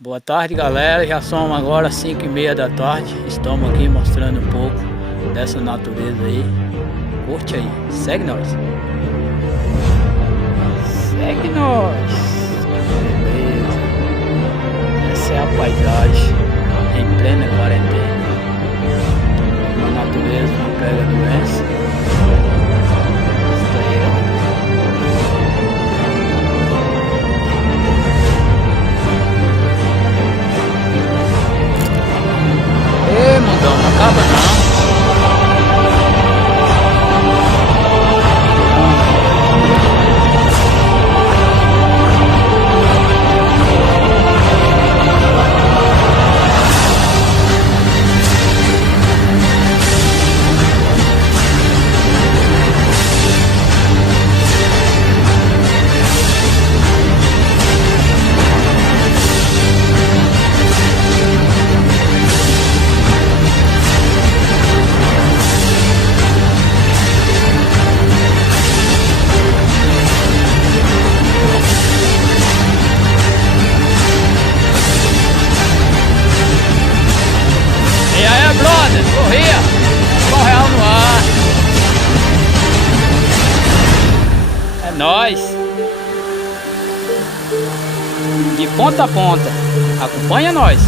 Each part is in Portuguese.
Boa tarde, galera, já são agora 5h30 da tarde. Estamos aqui mostrando um pouco dessa natureza aí. Curte aí, segue nós. Segue nós. Que beleza. Essa é a paisagem em plena quarentena. A natureza não pega doença. Isso aí é mundão, não acaba não. E aí, brother, corria, R$1 no ar. É nóis. De ponta a ponta. Acompanha nós.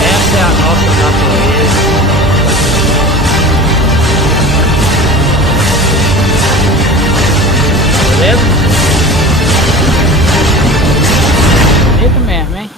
Essa é a nossa natureza. Beleza? Bonito mesmo, hein?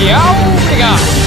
Tchau, obrigado.